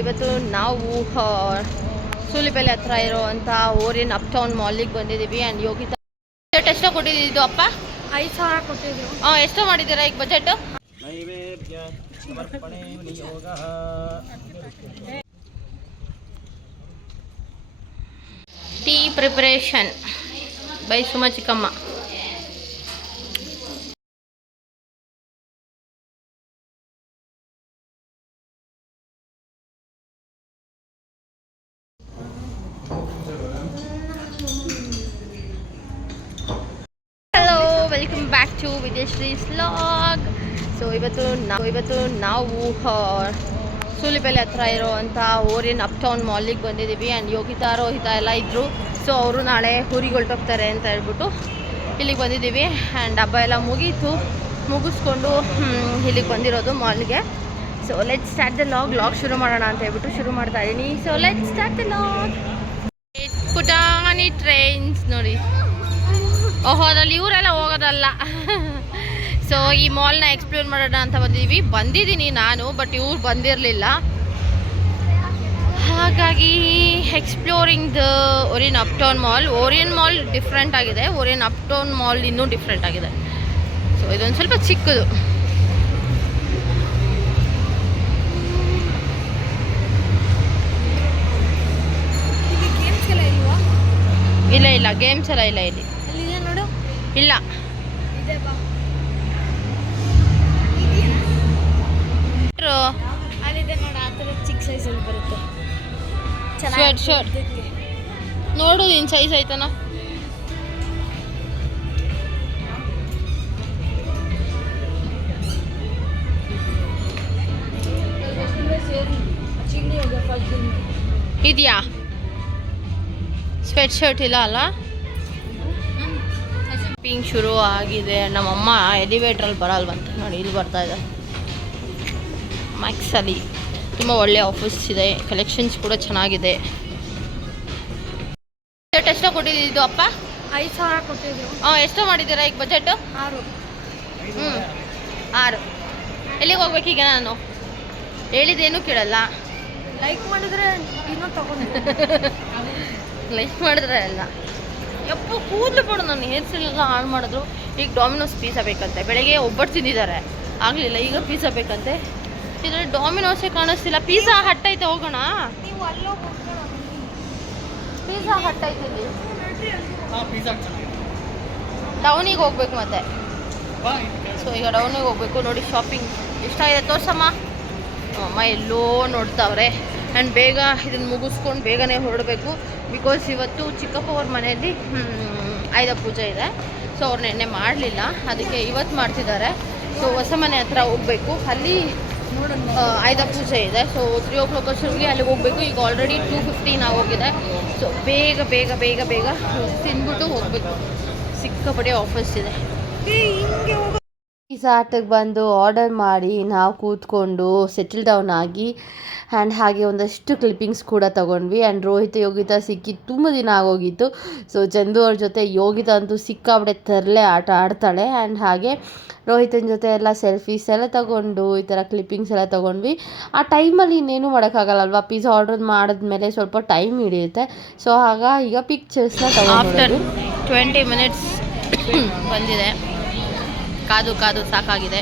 ಇವತ್ತು ನಾವು ಸೂಲಿಬೆಲೆ ಹತ್ರ ಇರೋವಂಥ ಓರಿಯನ್ ಅಪ್ ಟೌನ್ ಮಾಲಿಗೆ ಬಂದಿದ್ದೀವಿ. ಆ್ಯಂಡ್ ಯೋಗಿತಾ ಬಜೆಟ್ ಎಷ್ಟೋ ಕೊಟ್ಟಿದ್ದು ಅಪ್ಪ? 5,000 ಕೊಟ್ಟಿದ್ರು. ಎಷ್ಟೋ ಮಾಡಿದ್ದೀರಾ ಈಗ budget? Tea preparation by Suma ಚಿಕ್ಕಮ್ಮ. Welcome back to Vidyashree's vlog. So ಇವತ್ತು ನಾವು ಸೂಲಿಬೆಲೆ ಹತ್ರ ಇರೋವಂಥ ಓರಿಯನ್ ಅಪ್ ಟೌನ್ ಮಾಲಿಗೆ ಬಂದಿದ್ದೀವಿ. ಆ್ಯಂಡ್ ಯೋಗಿತಾ ರೋಹಿತಾ ಎಲ್ಲ ಇದ್ದರು. ಸೊ ಅವರು ನಾಳೆ ಊರಿಗೆ ಹೊರಟೋಗ್ತಾರೆ ಅಂತ ಹೇಳ್ಬಿಟ್ಟು ಇಲ್ಲಿಗೆ ಬಂದಿದ್ದೀವಿ. ಆ್ಯಂಡ್ ಹಬ್ಬ ಎಲ್ಲ ಮುಗಿಸ್ಕೊಂಡು ಇಲ್ಲಿಗೆ ಬಂದಿರೋದು ಮಾಲ್ಗೆ. So let's start the log ಶುರು ಮಾಡೋಣ ಅಂತ ಹೇಳ್ಬಿಟ್ಟು ಶುರು ಮಾಡ್ತಾ ಇದ್ದೀನಿ. So let's start the log. ಪುಟಾಣಿ ಟ್ರೈನ್ಸ್ ನೋಡಿ. ಓಹೋ, ಅದ್ರಲ್ಲಿ ಇವರೆಲ್ಲ ಹೋಗೋದಲ್ಲ. ಸೊ ಈ ಮಾಲ್ನ ಎಕ್ಸ್ಪ್ಲೋರ್ ಮಾಡೋಣ ಅಂತ ಬಂದಿದ್ದೀನಿ ನಾನು, ಬಟ್ ಇವ್ರು ಬಂದಿರಲಿಲ್ಲ. ಹಾಗಾಗಿ exploring the Orion up town mall. Orion mall different ಆಗಿದೆ, ಓರಿಯನ್ ಅಪ್ ಟೌನ್ ಮಾಲ್ ಇನ್ನೂ ಡಿಫ್ರೆಂಟ್ ಆಗಿದೆ. ಸೊ ಇದೊಂದು ಸ್ವಲ್ಪ ಚಿಕ್ಕದು. ಇಲ್ಲ ಗೇಮ್ಸ್ ಎಲ್ಲ ಇಲ್ಲ ಇಲ್ಲಿ. ಇಲ್ಲ ಚಿಕ್ಕ ಸೈಜಲ್ಲಿ ಬರುತ್ತೆ. ಶರ್ಟ್ ನೋಡು, ನಿನ್ನ ಸೈಜ್ ಆಯ್ತಾನ? ಇದೆಯಾ? ಸ್ವೆಟ್ ಶರ್ಟ್ ಇಲ್ಲ ಅಲ್ಲ? ಪಿಂಕ್ ಶುರು ಆಗಿದೆ. ನಮ್ಮಮ್ಮ ಎಲಿವೇಟ್ರಲ್ಲಿ ಬರಲ್ವಂತ ನೋಡಿ, ಇಲ್ಲಿ ಬರ್ತಾ ಇದೆ. ಮ್ಯಾಕ್ಸಲ್ಲಿ ತುಂಬ ಒಳ್ಳೆ ಆಫರ್ಸ್ ಇದೆ, ಕಲೆಕ್ಷನ್ಸ್ ಕೂಡ ಚೆನ್ನಾಗಿದೆ. ಬಜೆಟ್ ಎಷ್ಟೋ ಕೊಟ್ಟಿದ್ದು ಅಪ್ಪ? 5,000 ಕೊಟ್ಟಿದ್ರು. ಎಷ್ಟೋ ಮಾಡಿದ್ದೀರಾ ಈಗ ಬಜೆಟು? 6. 6. ಎಲ್ಲಿಗೆ ಹೋಗ್ಬೇಕೀಗ? ನಾನು ಹೇಳಿದ್ದೇನು ಕೇಳಲ್ಲ. ಲೈಕ್ ಮಾಡಿದ್ರೆ ಇನ್ನೂ ತಗೊಂಡು ಲೈಕ್ ಮಾಡಿದ್ರೆ ಅಲ್ಲ ಯಪ್ಪ ಕೂದಲು ಪಡು. ನಾನು ಹೇರ್ ಸ್ಟೈಲ್ ಎಲ್ಲ ಹಾಳು ಮಾಡಿದ್ರು. ಈಗ ಡಾಮಿನೋಸ್ ಪಿಜ್ಜಾ ಬೇಕಂತೆ. ಬೆಳಗ್ಗೆ ಒಬ್ಬಟ್ಟು ತಿಂದಿದ್ದಾರೆ, ಆಗಲಿಲ್ಲ. ಈಗ ಪಿಜ್ಜಾ ಬೇಕಂತೆ. ಇದರಲ್ಲಿ ಡಾಮಿನೋಸೇ ಕಾಣಿಸ್ತಿಲ್ಲ. ಪಿಜ್ಜಾ ಹಟ್ ಐತೆ, ಹೋಗೋಣ. ಪಿಜ್ಜಾ ಹಟ್ ಐತೆ ಇಲ್ಲಿ. ಟೌನಿಗೆ ಹೋಗ್ಬೇಕು ಮತ್ತೆ. ಸೊ ಈಗ ಡೌನಿಗೆ ಹೋಗ್ಬೇಕು. ನೋಡಿ ಶಾಪಿಂಗ್ ಎಷ್ಟಾಗಿದೆ ತೋರ್ಸಮ್ಮ. ಅಮ್ಮ ಎಲ್ಲೋ ನೋಡ್ತಾವ್ರೆ. ಆ್ಯಂಡ್ ಬೇಗ ಇದನ್ನು ಮುಗಿಸ್ಕೊಂಡು ಬೇಗನೆ ಹೊರಡಬೇಕು. ಬಿಕಾಸ್ ಇವತ್ತು ಚಿಕ್ಕಪ್ಪ ಅವ್ರ ಮನೆಯಲ್ಲಿ ಆಯುಧ ಪೂಜೆ ಇದೆ. ಸೊ ಅವ್ರು ನೆನ್ನೆ ಮಾಡಲಿಲ್ಲ, ಅದಕ್ಕೆ ಇವತ್ತು ಮಾಡ್ತಿದ್ದಾರೆ. ಸೊ ಹೊಸ ಮನೆ ಹತ್ರ ಹೋಗಬೇಕು. ಅಲ್ಲಿ ಆಯುಧ ಪೂಜೆ ಇದೆ. ಸೊ 3 o'clock ಅಷ್ಟೊತ್ತಿಗೆ ಅಲ್ಲಿಗೆ ಹೋಗಬೇಕು. ಈಗ ಆಲ್ರೆಡಿ 2:15 ಆಗೋಗಿದೆ. ಸೊ ಬೇಗ ಬೇಗ ಬೇಗ ಬೇಗ ತಿಂದ್ಬಿಟ್ಟು ಹೋಗಬೇಕು. ಸಿಕ್ಕಾಪಟ್ಟೆ ಆಫರ್ಸ್ ಇದೆ. ಪಿಜ್ಜಾ ಹಟ್ಟಿಗೆ ಬಂದು ಆರ್ಡರ್ ಮಾಡಿ ನಾವು ಕೂತ್ಕೊಂಡು ಸೆಟಲ್ ಡೌನ್ ಆಗಿ ಆ್ಯಂಡ್ ಹಾಗೆ ಒಂದಷ್ಟು ಕ್ಲಿಪ್ಪಿಂಗ್ಸ್ ಕೂಡ ತೊಗೊಂಡ್ವಿ. ಆ್ಯಂಡ್ ಯೋಗಿತಾ ಸಿಕ್ಕಿ ತುಂಬ ದಿನ ಆಗೋಗಿತ್ತು. ಸೊ ಚಂದು ಅವ್ರ ಜೊತೆ ಯೋಗಿತಾ ಅಂತೂ ಸಿಕ್ಕಾಬಿಟ್ಟೆ ತರಲೆ ಆಟ ಆಡ್ತಾಳೆ. ಆ್ಯಂಡ್ ಹಾಗೆ ರೋಹಿತನ ಜೊತೆ ಎಲ್ಲ ಸೆಲ್ಫೀಸ್ ಎಲ್ಲ ತೊಗೊಂಡು ಈ ಥರ ಕ್ಲಿಪ್ಪಿಂಗ್ಸ್ ಎಲ್ಲ ತೊಗೊಂಡ್ವಿ. ಆ ಟೈಮಲ್ಲಿ ಇನ್ನೇನು ಮಾಡೋಕ್ಕಾಗಲ್ಲಲ್ವ, ಪಿಜ್ಜಾ ಆರ್ಡರ್ ಮಾಡಿದ್ಮೇಲೆ ಸ್ವಲ್ಪ ಟೈಮ್ ಹಿಡಿಯುತ್ತೆ. ಸೊ ಈಗ ಪಿಕ್ಚರ್ಸ್ನ ತೊಗೊಂಡು 20 minutes ಬಂದಿದೆ. ಕಾದು ಸಾಕಾಗಿದೆ.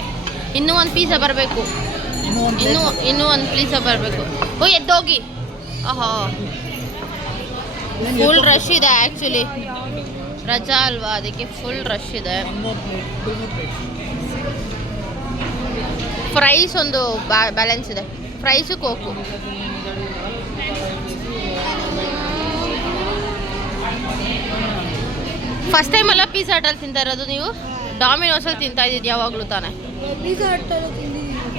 ಇನ್ನೂ ಒಂದು ಪಿಜ್ಜಾ ಬರಬೇಕು. ಇನ್ನೂ ಒಂದು ಪಿಜ್ಜಾ ಬರಬೇಕು. ಎದ್ದೋಗಿ. ಆಹಾ, ಫುಲ್ ರಶ್ ಇದೆ. ಆ್ಯಕ್ಚುಲಿ ರಜಾ ಅಲ್ವಾ, ಅದಕ್ಕೆ ಫುಲ್ ರಶ್ ಇದೆ. ಫ್ರೈಸ್ ಒಂದು ಬ್ಯಾಲೆನ್ಸ್ ಇದೆ. Fries Coke. ಫಸ್ಟ್ ಟೈಮ್ ಅಲ್ಲ ಪಿಜ್ಜಾ ಹಟ್ಟಲ್ಲಿ ತಿಂತಾ ಇರೋದು ನೀವು? ಡಾಮಿನೋಸಲ್ಲಿ ತಿಂತಾ ಇದ್ದಿದ್ದು ಯಾವಾಗಲೂ ತಾನೆ?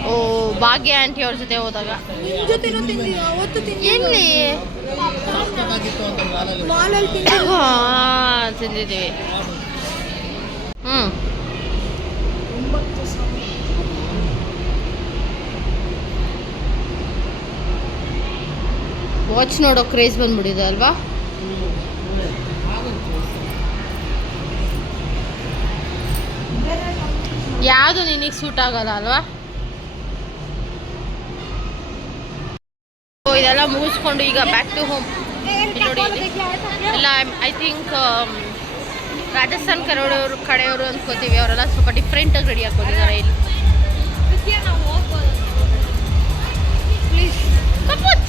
ಓ, ಭಾಗ್ಯ ಆಂಟಿ ಅವ್ರ ಜೊತೆ ಹೋದಾಗ. ಎಲ್ಲಿ? ತಿಂದಿದ್ದೀವಿ. ವಾಚ್ ನೋಡೋ ಕ್ರೇಜ್ ಬಂದ್ಬಿಟ್ಟಿದೆ ಅಲ್ವಾ? ಯಾವುದು ನಿನಗೆ ಸೂಟ್ ಆಗಲ್ಲ ಅಲ್ವಾ? ಇದೆಲ್ಲ ಮುಗಿಸ್ಕೊಂಡು ಈಗ ಬ್ಯಾಕ್ ಟು ಹೋಮ್. ನೋಡಿ ಎಲ್ಲ ಐ ಥಿಂಕ್ ರಾಜಸ್ಥಾನ್ ಕಡೆಯವರು ಅಂದ್ಕೋತೀವಿ. ಅವರೆಲ್ಲ ಸ್ವಲ್ಪ ಡಿಫ್ರೆಂಟಾಗಿ ರೆಡಿ ಹಾಕೋತಿದ್ದಾರೆ ಇಲ್ಲಿ.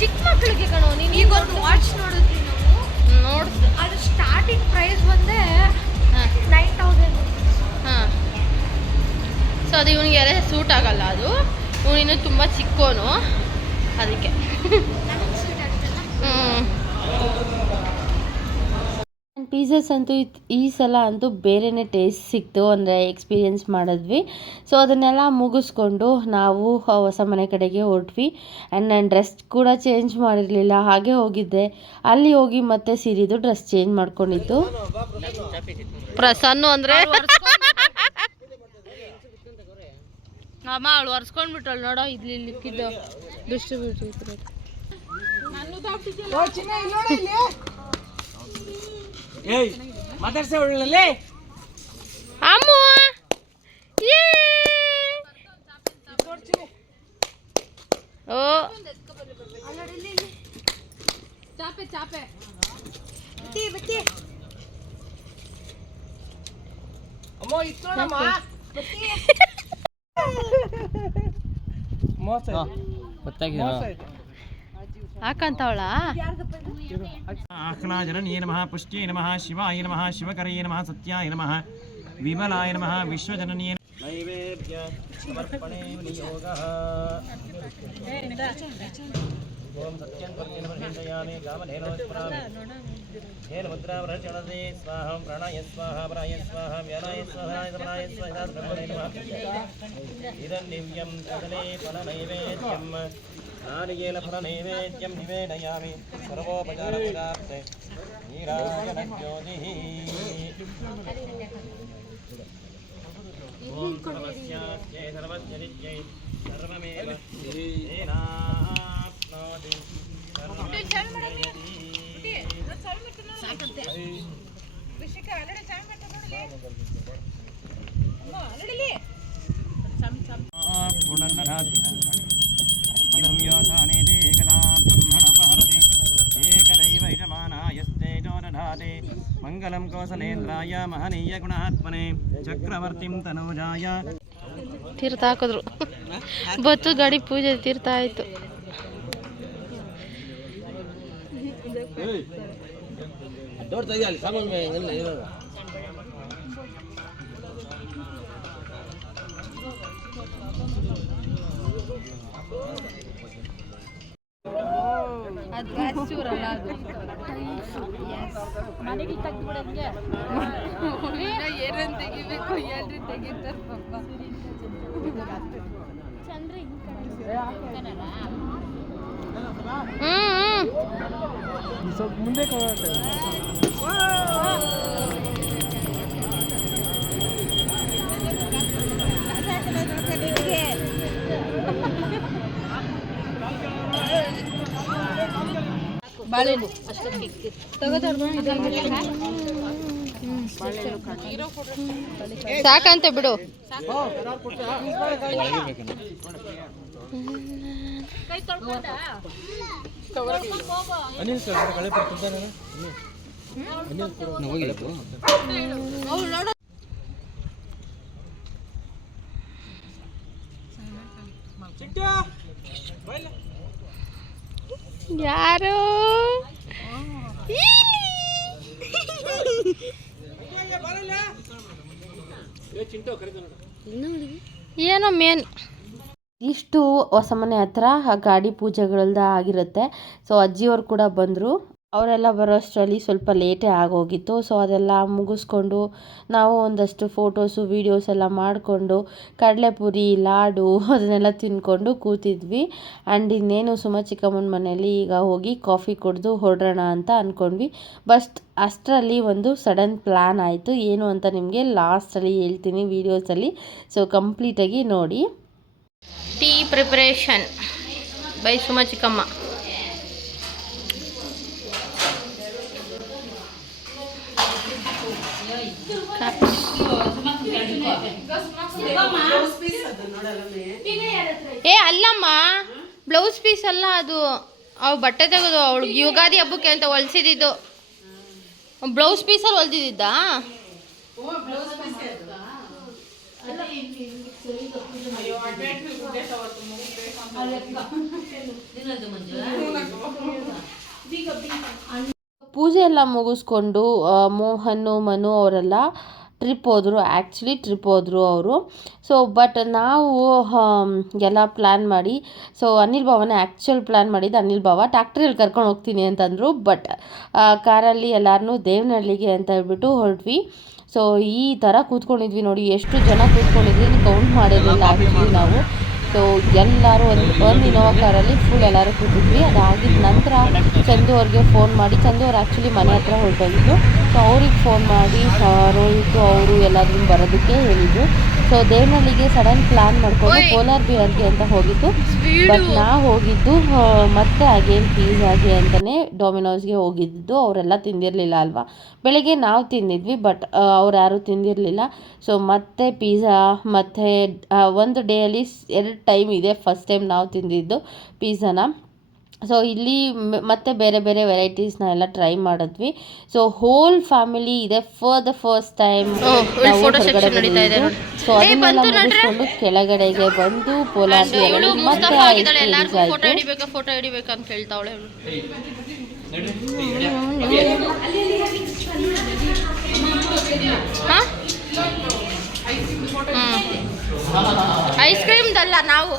ಚಿಕ್ಕ ಮಕ್ಕಳಿಗೆ ಕಣೋ ನೀನು ಈಗ ಒಂದು ವಾಚ್ ನೋಡಿದ್ವಿ ನಾವು. ಅದು ಸ್ಟಾರ್ಟಿಂಗ್ ಪ್ರೈಸ್ ಬಂದೇ 9,000. ಹಾಂ, ಸೊ ಅದು ಇವನಿಗೆ ಎಲ್ಲ ಸೂಟ್ ಆಗಲ್ಲ. ಅದು ಇವನಿನ್ನು ತುಂಬ ಚಿಕ್ಕೋನು, ಅದಕ್ಕೆ. ಪಿಜ್ಜಾಸ್ ಅಂತೂ ಈ ಸಲ ಅಂತೂ ಬೇರೆಯೇ ಟೇಸ್ಟ್ ಸಿಕ್ತು, ಅಂದರೆ ಎಕ್ಸ್ಪೀರಿಯೆನ್ಸ್ ಮಾಡಿದ್ವಿ. ಸೊ ಅದನ್ನೆಲ್ಲ ಮುಗಿಸ್ಕೊಂಡು ನಾವು ಹೊಸ ಮನೆ ಕಡೆಗೆ ಹೊರಟ್ವಿ. ಆ್ಯಂಡ್ ನಾನು ಡ್ರೆಸ್ ಕೂಡ ಚೇಂಜ್ ಮಾಡಿರಲಿಲ್ಲ, ಹಾಗೆ ಹೋಗಿದ್ದೆ. ಅಲ್ಲಿ ಹೋಗಿ ಮತ್ತೆ ಸೀರಿದು ಡ್ರೆಸ್ ಚೇಂಜ್ ಮಾಡ್ಕೊಂಡಿತ್ತು. ಪ್ರಸನ್ನು ಅಂದರೆ ಅಮ್ಮ ಅವಳು ಒರೆಸ್ಕೊಂಡ್ಬಿಟ್ಟಳು ನೋಡೋ. ಇಲ್ಲಿ ಲಿಕ್ಕಿದ್ದು ಡಿಸ್ಟ್ರಿಬ್ಯೂಟರ್ ಮಾತಾಡ್ಸ ಒಳ್ಳೆ ಅಮ್ಮ. ಓ ಚಾಪೆ ಚಾಪೆ ಅಮ್ಮ ಇತ್ತೋಣಮ್ಮ ಮೋಸ ಹಾಕಂತವಳ. ಆಹ್ಲಾಜರಣ್ಯೇ ನಮಃ, ಪುಷ್ಟ್ಯೇ ನಮಃ, ಶಿವಾಯ ನಮಃ, ಶಿವಕರಯೇ ನಮಃ, ಸತ್ಯಾಯ ನಮಃ, ವಿಮಲಾಯ ನಮಃ, ವಿಶ್ವಜನನ್ಯೇ ನೈವೇದ್ಯ ಸಮರ್ಪಣೇ ವಿನಿಯೋಗಃ. ಓಂ ಸತ್ಯಂ ಪರ್ಯೇನ ಪರಿಚಯಾಮಿ ಕಾಮಧೇನೋ ಸ್ಮರಾಮಿ ಹೇನ ಮುದ್ರಾವರಣೆ ಸ್ವಾಹಂ ಪ್ರಾಣಾಯ ಸ್ವಾಹ ಪರಾಯ ಸ್ವಾಹ ವ್ಯಾನಾಯ ಸ್ವಾಹ ಸಮನಾಯ ಸ್ವಾಹ ಬ್ರಹ್ಮಣೇ ನಮಃ. ಇದಂ ದಿವ್ಯಂ ಸಕಲೇ ಫಲನೈವೇದ್ಯಂ नारिकेलफलनैवेद्यं निवेदयामि सर्वोपचारपदार्थे नीराजनज्योतिः. ॐ सर्वस्यास्यै सर्वस्य नित्यै सर्वमेव तेनाप्नोति सर्वं ಮಂಗಲಂ ಕೌಸಲೇಂದ್ರಾಯ ಮಹನೀಯ ಗುಣಾತ್ಮನೆ ಚಕ್ರವರ್ತಿಂ ತನೂಜಾಯ. ತೀರ್ಥ ಹಾಕಿದ್ರು, ಬತ್ತು ಗಾಡಿ ಪೂಜೆ ತೀರ್ಥ ಆಯ್ತು. ಮನೆಗೆ ತೆಗ್ದುಬಿಡಂಗೆ ಏನೇನು ತೆಗಿಬೇಕು ಏನ್ರಿ ತೆಗಿತಾರೆ ಪಾಪ. ಚಂದ್ರ ಸ್ವಲ್ಪ ಮುಂದೆ ಬಾಳೆಹಣ್ಣು ಸಾಕಂತೆ ಬಿಡು. ಅನಿಲ್ ಸರ್ ಕಳೆ ಬರ್ತಿದ್ದಾನೆ. ಯಾರು ಏನೋ ಮೇನ್ ಇಷ್ಟು ಹೊಸ ಮನೆ ಹತ್ರ ಗಾಡಿ ಪೂಜೆಗಳೆಲ್ಲ ಆಗಿರುತ್ತೆ. ಸೊ ಅಜ್ಜಿಯವ್ರು ಕೂಡ ಬಂದರು. ಅವರೆಲ್ಲ ಬರೋಷ್ಟರಲ್ಲಿ ಸ್ವಲ್ಪ ಲೇಟೇ ಆಗೋಗಿತ್ತು. ಸೊ ಅದೆಲ್ಲ ಮುಗಿಸ್ಕೊಂಡು ನಾವು ಒಂದಷ್ಟು ಫೋಟೋಸು ವೀಡಿಯೋಸ್ ಎಲ್ಲ ಮಾಡಿಕೊಂಡು ಕಡಲೆಪುರಿ ಲಾಡು ಅದನ್ನೆಲ್ಲ ತಿಂದ್ಕೊಂಡು ಕೂತಿದ್ವಿ. ಆ್ಯಂಡ್ ಇನ್ನೇನು ಸುಮ ಚಿಕ್ಕಮ್ಮನ ಮನೆಯಲ್ಲಿ ಈಗ ಹೋಗಿ ಕಾಫಿ ಕುಡಿದು ಹೊರಡೋಣ ಅಂತ ಅಂದ್ಕೊಂಡ್ವಿ. ಬಟ್ ಅಷ್ಟರಲ್ಲಿ ಒಂದು ಸಡನ್ ಪ್ಲ್ಯಾನ್ ಆಯಿತು. ಏನು ಅಂತ ನಿಮಗೆ ಲಾಸ್ಟಲ್ಲಿ ಹೇಳ್ತೀನಿ ವೀಡಿಯೋಸಲ್ಲಿ. ಸೊ ಕಂಪ್ಲೀಟಾಗಿ ನೋಡಿ. ಟೀ ಪ್ರಿಪರೇಷನ್ ಬೈ ಸುಮ ಚಿಕ್ಕಮ್ಮ. ಏ ಅಲ್ಲಮ್ಮ, ಬ್ಲೌಸ್ ಪೀಸ್ ಅಲ್ಲ ಅದು, ಅವು ಬಟ್ಟೆ ತೆಗೆದು ಅವಳಿಗೆ ಯುಗಾದಿ ಹಬ್ಬಕ್ಕೆ ಅಂತ ಹೊಲ್ಸಿದ್ದು ಬ್ಲೌಸ್ ಪೀಸಲ್ಲಿ ಹೊಲ್ದಿದ್ದ. ಪೂಜೆ ಎಲ್ಲ ಮುಗಿಸ್ಕೊಂಡು ಮೋಹನ್ ಮನು ಅವರೆಲ್ಲ ಟ್ರಿಪ್ ಹೋದರು. ಆ್ಯಕ್ಚುಲಿ ಟ್ರಿಪ್ ಹೋದರು ಅವರು. ಸೊ ಬಟ್ ನಾವು ಎಲ್ಲ ಪ್ಲ್ಯಾನ್ ಮಾಡಿ, ಸೊ ಅನಿಲ್ ಭಾವನೇ ಆ್ಯಕ್ಚುಲ್ ಪ್ಲ್ಯಾನ್ ಮಾಡಿದ್ದು. ಅನಿಲ್ ಭಾವ ಟ್ಯಾಕ್ಟ್ರಿಯಲ್ಲಿ ಕರ್ಕೊಂಡು ಹೋಗ್ತೀನಿ ಅಂತಂದರು. ಬಟ್ ಕಾರಲ್ಲಿ ಎಲ್ಲರನ್ನೂ ದೇವನಹಳ್ಳಿಗೆ ಅಂತ ಹೇಳ್ಬಿಟ್ಟು ಹೊರಟ್ವಿ. ಸೊ ಈ ಥರ ಕೂತ್ಕೊಂಡಿದ್ವಿ ನೋಡಿ, ಎಷ್ಟು ಜನ ಕೂತ್ಕೊಂಡಿದ್ವಿ ಕೌಂಟ್ ಮಾಡಿರಲಿಲ್ಲ ಆ್ಯಕ್ಚುಲಿ ನಾವು. ಸೊ ಎಲ್ಲರೂ ಒಂದು ಇನೋವಾ ಕಾರಲ್ಲಿ ಫುಲ್ ಎಲ್ಲರೂ ಕೂತಿದ್ವಿ. ಅದಾಗಿದ್ದ ನಂತರ ಚಂದು ಅವ್ರಿಗೆ ಫೋನ್ ಮಾಡಿ, ಚಂದು ಅವ್ರು ಆ್ಯಕ್ಚುಲಿ ಮನೆ ಹತ್ರ ಹೊರಟೋಗಿದ್ದು. ಸೊ ಅವ್ರಿಗೆ ಫೋನ್ ಮಾಡಿ ರೋಹಿತ್ ಅವರು ಎಲ್ಲಾದ್ರೂ ಬರೋದಕ್ಕೆ ಹೇಳಿದ್ದು. ಸೊ ದೇವನಹಳ್ಳಿಗೆ ಸಡನ್ ಪ್ಲ್ಯಾನ್ ಮಾಡ್ಕೊಂಡು ಪೋಲಾರ್ ಬಿಯರ್ಗೆ ಅಂತ ಹೋಗಿದ್ದು. ಬಟ್ ನಾವು ಹೋಗಿದ್ದು ಮತ್ತೆ ಅಗೇನ್ ಪಿಜ್ಜಾಗೆ ಅಂತಲೇ ಡೊಮಿನೋಸ್ಗೆ ಹೋಗಿದ್ದು. ಅವರೆಲ್ಲ ತಿಂದಿರಲಿಲ್ಲ ಅಲ್ವಾ. ಬೆಳಗ್ಗೆ ನಾವು ತಿಂದಿದ್ವಿ, ಬಟ್ ಅವ್ರು ಯಾರೂ ತಿಂದಿರಲಿಲ್ಲ. ಸೊ ಮತ್ತೆ ಪಿಜ್ಜಾ ಮತ್ತು ಒಂದು ಡೇಯಲ್ಲಿ 2 ಟೈಮ್ ಇದೆ ಫಸ್ಟ್ ಟೈಮ್ ನಾವು ತಿಂದಿದ್ದು ಪಿಜ್ಜಾನ. ಸೊ ಇಲ್ಲಿ ಮತ್ತೆ ಬೇರೆ ಬೇರೆ ವೆರೈಟೀಸ್ನ ಎಲ್ಲ ಟ್ರೈ ಮಾಡಿದ್ವಿ. ಸೊ ಹೋಲ್ ಫ್ಯಾಮಿಲಿ ಇದೆ ಫಾರ್ ದ ಫಸ್ಟ್ ಟೈಮ್ ನಾವು ಹೊರಗಡೆ ಬಂದಿದ್ದು. ಸೊ ಅದನ್ನೆಲ್ಲ ಮುಗಿಸ್ಕೊಂಡು ಕೆಳಗಡೆಗೆ ಬಂದು ಪೋಲಾರ್ ಮತ್ತೆ ಫೋಟೋ ಹಿಡಿಬೇಕು ಅಂತ ಹೇಳ್ತಾವಳೆ. ಐಸ್ ಕ್ರೀಮ್ದಲ್ಲ ನಾವು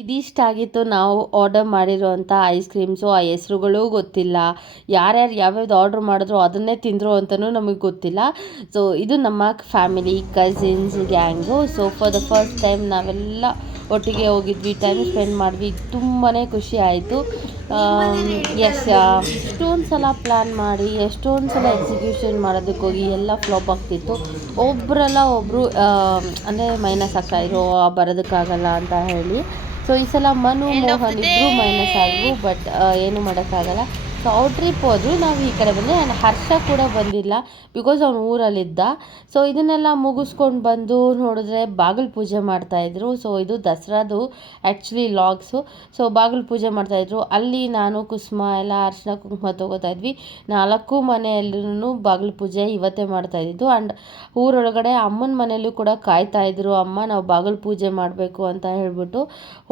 ಇದಿಷ್ಟಾಗಿತ್ತು ನಾವು ಆರ್ಡರ್ ಮಾಡಿರೋವಂಥ ಐಸ್ ಕ್ರೀಮ್ಸು. ಆ ಹೆಸ್ರುಗಳೂ ಗೊತ್ತಿಲ್ಲ, ಯಾರ್ಯಾರು ಯಾವ್ಯಾವ್ದು ಆರ್ಡ್ರ್ ಮಾಡಿದ್ರು ಅದನ್ನೇ ತಿಂದರು ಅಂತಲೂ ನಮಗೆ ಗೊತ್ತಿಲ್ಲ. ಸೊ ಇದು ನಮ್ಮ family cousins gang. So for the first time ನಾವೆಲ್ಲ ಒಟ್ಟಿಗೆ ಹೋಗಿದ್ವಿ, ಟೈಮ್ ಸ್ಪೆಂಡ್ ಮಾಡಿದ್ವಿ. ತುಂಬಾ ಖುಷಿ ಆಯಿತು. ಎಷ್ಟೊಂದು ಸಲ ಪ್ಲ್ಯಾನ್ ಮಾಡಿ ಎಷ್ಟೊಂದು ಸಲ ಎಕ್ಸಿಕ್ಯೂಷನ್ ಮಾಡೋದಕ್ಕೆ ಹೋಗಿ ಎಲ್ಲ ಫ್ಲಾಪ್ ಆಗ್ತಿತ್ತು. ಒಬ್ಬರಲ್ಲ ಒಬ್ಬರು ಅಂದರೆ ಮೈನಸ್ ಆಗ್ತಾಯಿದ್ರು, ಬರೋದಕ್ಕಾಗಲ್ಲ ಅಂತ ಹೇಳಿ. ಸೊ ಈ ಸಲ ಮನು ಮೋಹನ್ ಇಬ್ಬರು ಮೈನಸ್ ಆದರು. ಬಟ್ ಏನು ಮಾಡೋಕ್ಕಾಗಲ್ಲ. ಸೊ ಅವ್ರ ಟ್ರಿಪ್ ಹೋದ್ರು, ನಾವು ಈ ಕಡೆ ಬಂದೆ. ಆ್ಯಂಡ್ ಹರ್ಷ ಕೂಡ ಬಂದಿಲ್ಲ, ಬಿಕಾಸ್ ಅವ್ನು ಊರಲ್ಲಿದ್ದ. ಸೊ ಇದನ್ನೆಲ್ಲ ಮುಗಿಸ್ಕೊಂಡು ಬಂದು ನೋಡಿದ್ರೆ ಬಾಗಿಲು ಪೂಜೆ ಮಾಡ್ತಾಯಿದ್ರು. ಸೊ ಇದು ದಸರಾದು ಆ್ಯಕ್ಚುಲಿ ಲಾಗ್ಸು. ಸೊ ಬಾಗಿಲು ಪೂಜೆ ಮಾಡ್ತಾಯಿದ್ರು. ಅಲ್ಲಿ ನಾನು ಕುಸುಮ ಎಲ್ಲ ಅರ್ಶಿನ ಕುಂಕುಮ ತೊಗೋತಾ ಇದ್ವಿ. 4 ಮನೆಯಲ್ಲೂ ಬಾಗಿಲು ಪೂಜೆ ಇವತ್ತೇ ಮಾಡ್ತಾಯಿದ್ದು. ಆ್ಯಂಡ್ ಊರೊಳಗಡೆ ಅಮ್ಮನ ಮನೆಯಲ್ಲೂ ಕೂಡ ಕಾಯ್ತಾಯಿದ್ರು. ಅಮ್ಮ ನಾವು ಬಾಗಿಲು ಪೂಜೆ ಮಾಡಬೇಕು ಅಂತ ಹೇಳ್ಬಿಟ್ಟು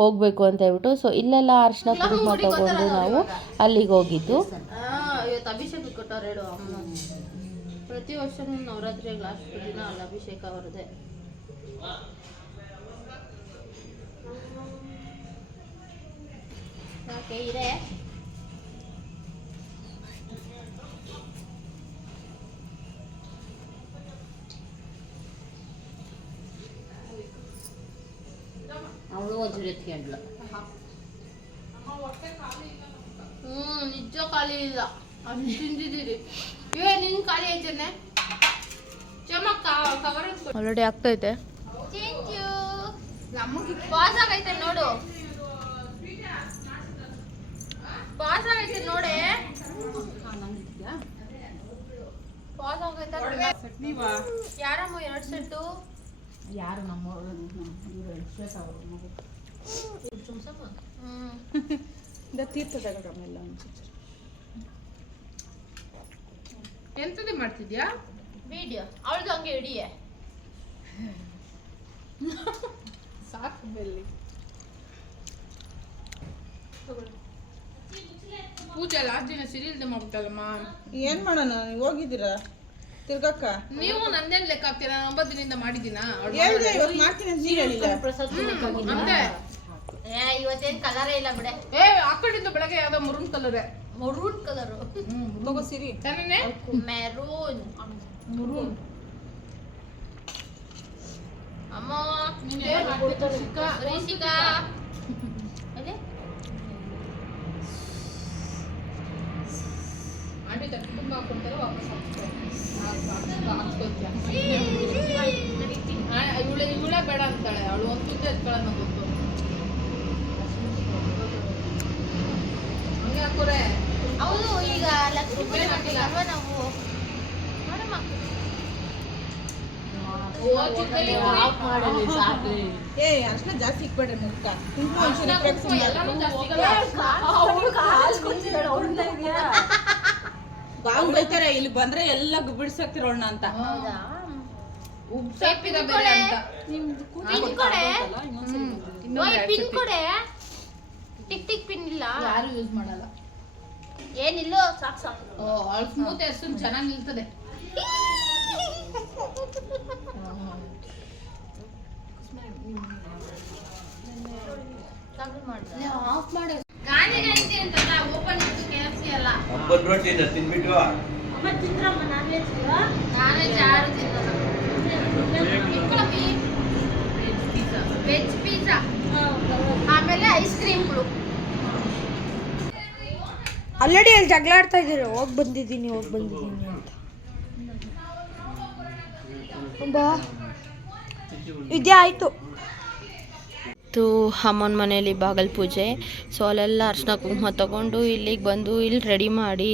ಹೋಗಬೇಕು ಅಂತ ಹೇಳ್ಬಿಟ್ಟು. ಸೊ ಇಲ್ಲೆಲ್ಲ ಅರ್ಶಿನ ಕುಂಕುಮ ತೊಗೊಂಡು ನಾವು ಅಲ್ಲಿಗೆ ಹೋಗಿದ್ದು. ಇವತ್ತು ಅಭಿಷೇಕ ಕೊಟ್ಟವ್ರು ಹೇಳು ಅಮ್ಮ. ಪ್ರತಿ ವರ್ಷ ನವರಾತ್ರಿಯಾಗ ಲಾಸ್ಟ್ ದಿನ ಅಲ್ಲಿ ಅಭಿಷೇಕ ಅವ್ರದ್ದೇ. ಓಕೆ ಇದೆ. ಅವಳು ಒಂದು ಎತ್ಕೊಂಡ್ಲು. ನಿಜ ಖಾಲಿ ಇಲ್ಲ, ಅದು ತಿಂದಿದ್ದೀರಿ. ನಿನ್ ಖಾಲಿ ಐತೇನೆ ಕವರ್ ಆಲ್ರೆಡಿ ಆಗ್ತೈತೆ. ಪಾಸ್ ಆಗೈತೆ ನೋಡು, ಪಾಸ್ ಆಗೈತೆ ನೋಡಿ. ಪಾಸ್ ಆಗೈತೆ ಯಾರಮ್ಮ 2 ಸೆಟ್ಟು ಯಾರು ನಮ್ಮ ತೀರ್ಥದಲ್ಲ ಎಂತದೇ ಮಾಡ್ತಿದ್ಯಾ ವಿಡಿಯೋ? ಅವಳದು ಹಂಗೆ ಹಿಡಿಯೇ ಸಾಕು. ಬೆಲ್ಲಿ ಪೂಜೆ ಲಾಸ್ಟ್ ದಿನ ಸಿರಿ ಇಲ್ದೆ ಮಾಡ್ಬಿಟ್ಟಲ್ಲಮ್ಮ. ಏನ್ ಮಾಡೋಣ, ನೀವು ಹೋಗಿದ್ದೀರಾ ತಿರ್ಗಕ್ಕ? ನೀವು ನಂದೇನ್ ಲೆಕ್ಕ ಹಾಕ್ತೀರಾ? 9 ದಿನದಿಂದ ಮಾಡಿದ್ದೀನಾ? ಇವತ್ತೇನ್ ಕಲರೇ ಇಲ್ಲ ಬಿಡೆ. ಆ ಕಡೆಯಿಂದ ಬೆಳಗ್ಗೆ ಯಾವ್ದೋ ಮರೂನ್ ಕಲರ್, ಮರೂನ್ ಕಲರ್ ತಗೋ ಸಿರಿ. ಮೆರೂನ್ ಮರೂನ್ ಅಮ್ಮ ರಿಷಿಕಾ ಆಂಟಿ ತುಂಬ ಹಾಕೊಡ್ತಾರೆ, ವಾಪಸ್ ಇವಳೇ ಬೇಡ ಅಂತಾಳೆ. ಅವಳು ಒಂದು ತುದ್ದೆ ಎತ್ಕೊಳ್ಳೋಣ ಗೊತ್ತು. ಹಂಗೆ ಹಾಕೋರೆ ಅವನು ಈಗ ಲಕ್ಷ್ಮೀ ಪೂಜೆ ಮಾಡ್ತಿಲ್ಲ ಅಲ್ವಾ ನಾವು? ನೋಡಮ್ಮ ಏ ಅರ್ಶನ ಜಾಸ್ತಿ ಇಕ್ಬೇಡ್ರಿ ಮುಖ ಕುಂಕುಮ ಒಂಚೂರು ಇಕ್ಬೇಕು ಬಾವು ಬೈತಾರೆ ಇಲ್ಲಿ ಬಂದ್ರೆ ಎಲ್ಲ ಬಿಡ್ಸಾಕ್ತಿರೋಣ ಅಂತ ಉಪ್ಪಿದ ಬೇರೆ ಅಂತ ಟಿಕ್ ಟಿಕ್ ಪಿನ್ ಇಲ್ಲ, ಯಾರು ಯೂಸ್ ಮಾಡಲ್ಲ. ಏನಿಲ್ಲೋ ಸಾಕು ಸಾಕು. ಅವಳ ಸ್ಮೂತ್ ಎಷ್ಟು ಚೆನ್ನಾಗಿ ನಿಲ್ತದೆ. ಆಫ್ ಮಾಡು. ಗಾಂಧಿ ಜಯಂತಿ ಅಂತಲ್ಲ, ಓಪನ್ ಇತ್ತು KFC ಅಲ್ಲ. ಹಬ್ಬದ ರೊಟ್ಟಿನ ತಿನ್ಬಿಟ್ಟು ಅಮ್ಮ ತಿಂದ್ರಮ್ಮ ನಾನ್ವೆಜ್ ಯಾರು ತಿನ್ನಲ್ಲ. ವೆಜ್ ಪಿಜ್ಜಾ, ಆಮೇಲೆ ಐಸ್ ಕ್ರೀಮ್ಗಳು. ಆಲ್ರೆಡಿ ಅಲ್ಲಿ ಜಗಳ ಆಡ್ತಾ ಇದ್ದೀರಾ, ಹೋಗಿ ಬಂದಿದ್ದೀನಿ ಅಂತ. ಬಾ ಇದೇ ಆಯಿತು. ಅಮ್ಮನ ಮನೆಯಲ್ಲಿ ಬಾಗಲ್ ಪೂಜೆ. ಸೊ ಅಲ್ಲೆಲ್ಲ ಅರ್ಶಿನ ಕುಂಕುಮ ತೊಗೊಂಡು ಇಲ್ಲಿಗೆ ಬಂದು ಇಲ್ಲಿ ರೆಡಿ ಮಾಡಿ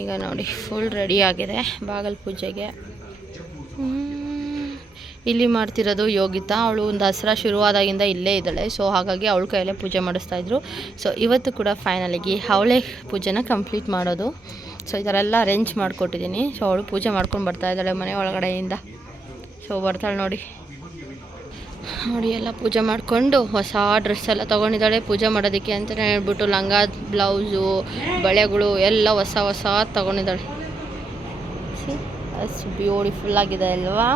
ಈಗ ನೋಡಿ ಫುಲ್ ರೆಡಿ ಆಗಿದೆ ಬಾಗಲ್ ಪೂಜೆಗೆ. ಇಲ್ಲಿ ಮಾಡ್ತಿರೋದು ಯೋಗಿತಾ. ಅವಳು ದಸರಾ ಶುರುವಾದಾಗಿಂದ ಇಲ್ಲೇ ಇದ್ದಾಳೆ. ಸೊ ಹಾಗಾಗಿ ಅವಳ ಕೈಯಲ್ಲೇ ಪೂಜೆ ಮಾಡಿಸ್ತಾಯಿದ್ರು. ಸೊ ಇವತ್ತು ಕೂಡ ಫೈನಲಾಗಿ ಅವಳೇ ಪೂಜೆನ ಕಂಪ್ಲೀಟ್ ಮಾಡೋದು. ಸೊ ಈ ಥರ ಎಲ್ಲ ಅರೇಂಜ್ ಮಾಡಿಕೊಟ್ಟಿದ್ದೀನಿ. ಸೊ ಅವಳು ಪೂಜೆ ಮಾಡ್ಕೊಂಡು ಬರ್ತಾ ಇದ್ದಾಳೆ ಮನೆ ಒಳಗಡೆಯಿಂದ. ಸೊ ಬರ್ತಾಳೆ ನೋಡಿ ಎಲ್ಲ ಪೂಜೆ ಮಾಡಿಕೊಂಡು ಹೊಸ ಡ್ರೆಸ್ ಎಲ್ಲ ತೊಗೊಂಡಿದ್ದಾಳೆ ಪೂಜೆ ಮಾಡೋದಕ್ಕೆ ಅಂತಲೇ ಹೇಳ್ಬಿಟ್ಟು. ಲಂಗ, ಬ್ಲೌಸು, ಬಳೆಗಳು ಎಲ್ಲ ಹೊಸ ತೊಗೊಂಡಿದ್ದಾಳೆ. ಅಷ್ಟು ಬ್ಯೂಟಿಫುಲ್ ಆಗಿದೆ ಅಲ್ವಾ.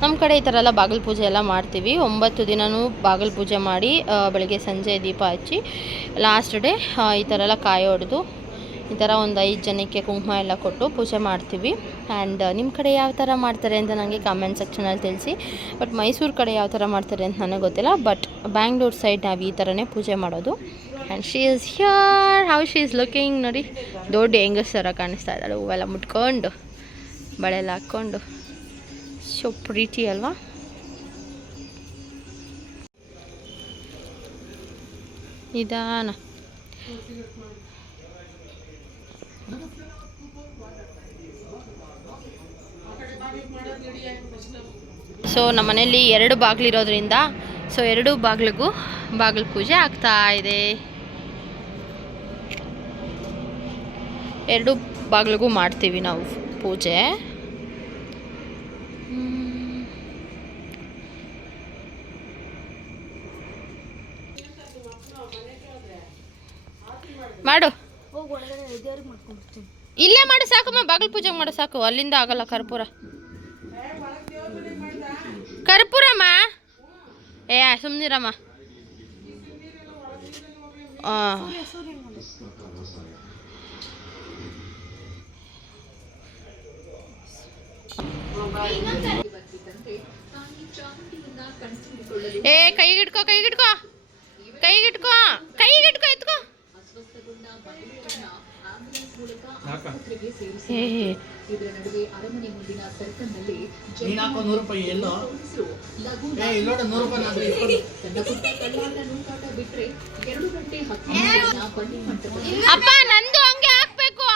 ನಮ್ಮ ಕಡೆ ಈ ಥರ ಎಲ್ಲ ಬಾಗಿಲು ಪೂಜೆ ಎಲ್ಲ ಮಾಡ್ತೀವಿ. 9 ದಿನವೂ ಬಾಗಿಲು ಪೂಜೆ ಮಾಡಿ ಬೆಳಗ್ಗೆ ಸಂಜೆ ದೀಪ ಹಚ್ಚಿ ಲಾಸ್ಟ್ ಡೇ ಈ ಥರ ಎಲ್ಲ ಕಾಯಿ ಹೊಡೆದು ಈ ಥರ ಒಂದು 5 ಜನಕ್ಕೆ ಕುಂಕುಮ ಎಲ್ಲ ಕೊಟ್ಟು ಪೂಜೆ ಮಾಡ್ತೀವಿ. ಆ್ಯಂಡ್ ನಿಮ್ಮ ಕಡೆ ಯಾವ ಥರ ಮಾಡ್ತಾರೆ ಅಂತ ನನಗೆ ಕಾಮೆಂಟ್ ಸೆಕ್ಷನಲ್ಲಿ ತಿಳಿಸಿ. ಬಟ್ ಮೈಸೂರು ಕಡೆ ಯಾವ ಥರ ಮಾಡ್ತಾರೆ ಅಂತ ನನಗೆ ಗೊತ್ತಿಲ್ಲ. ಬಟ್ ಬ್ಯಾಂಗ್ಳೂರು ಸೈಡ್ ನಾವು ಈ ಥರನೇ ಪೂಜೆ ಮಾಡೋದು. And she is here. How she is looking ನೋಡಿ, ದೊಡ್ಡ ಹೆಂಗಸರ ಕಾಣಿಸ್ತಾ ಇದ್ದಾಳೆ. ಹೂವೆಲ್ಲ ಮುಟ್ಕೊಂಡು ಬಳೆ ಎಲ್ಲ ಹಾಕ್ಕೊಂಡು. ಸೊ ಪ್ರೀತಿ ಅಲ್ವಾ. ನಿಧಾನ. ಸೊ ನಮ್ಮ ಮನೆಯಲ್ಲಿ 2 ಬಾಗಿಲಿರೋದ್ರಿಂದ ಸೊ 2 ಬಾಗಿಲಿಗೂ ಬಾಗಿಲು ಪೂಜೆ ಆಗ್ತಾ ಇದೆ. 2 ಬಾಗಿಲಿಗೂ ಮಾಡ್ತೀವಿ ನಾವು ಪೂಜೆ. ಮಾಡು, ಇಲ್ಲೇ ಮಾಡು ಸಾಕಮ್ಮ. ಬಾಗಿಲು ಪೂಜೆ ಮಾಡು ಸಾಕು, ಅಲ್ಲಿಂದ ಆಗಲ್ಲ. ಕರ್ಪೂರಮ್ಮ ಏ ಸುಮ್ಮನಿರಮ್ಮ. ಏ ಕೈಗಿಟ್ಕೋ ಎತ್ಕೋ. ಅಪ್ಪ ನಂದು ಹಂಗೆ ಹಾಕ್ಬೇಕು.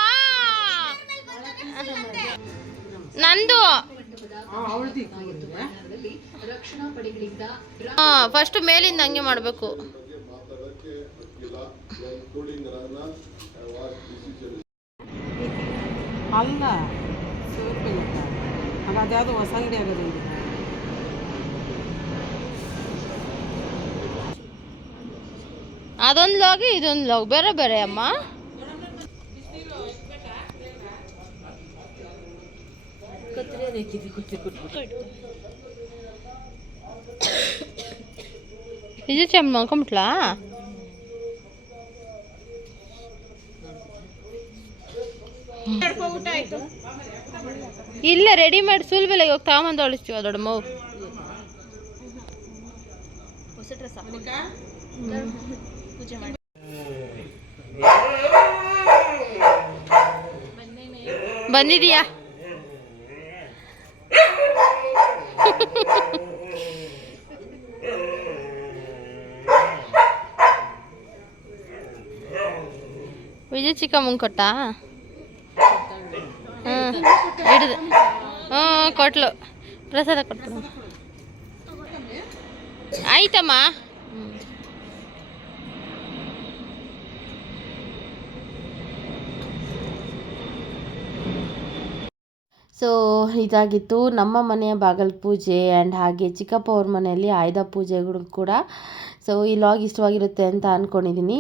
ನಂದು ಫಸ್ಟ್ ಮೇಲಿಂದ ಹಂಗೆ ಮಾಡಬೇಕು. ಅಲ್ಲ ಅದ್ಯಾವುದು ಹೊಸ ಅಂಗಡಿ ಆಗೋದು. ಅದೊಂದು ಲಾಗ್ ಇದೊಂದು ಲಾಗ್ ಬೇರೆ ಬೇರೆ ಅಮ್ಮ. ಇದು ಚೆಮ್ಮ ಮಲ್ಕೊಂಬಿಟ್ಲಾ? ಇಲ್ಲ ರೆಡಿಮೇಡ್ ಸುಲ್ಬೆಲೆಗೆ ಹೋಗಿ ತಗೊಂಬಂದು ಅಳಿಸ್ತೀವ ದೊಡ್ಡ ಮಗು. ಬಂದಿದೀಯಾ? ವಿಜಯ್ ಚಿಕ್ಕಮ್ಮಂಗೆ ಕೊಟ್ಟ? ಹಿಡಿದು ಕೊಟ್ಲು. ಪ್ರಸಾದ ಕೊಡ್ತೀನಿ ಆಯ್ತಮ್ಮ. ಸೊ ಇದಾಗಿತ್ತು ನಮ್ಮ ಮನೆಯ ಬಾಗಲ ಪೂಜೆ ಆ್ಯಂಡ್ ಹಾಗೆ ಚಿಕ್ಕಪ್ಪ ಅವ್ರ ಮನೆಯಲ್ಲಿ ಆಯುಧ ಪೂಜೆಗಳು ಕೂಡ. ಸೊ ಈ ಲಾಗ್ ಇಷ್ಟವಾಗಿರುತ್ತೆ ಅಂತ ಅಂದ್ಕೊಂಡಿದ್ದೀನಿ.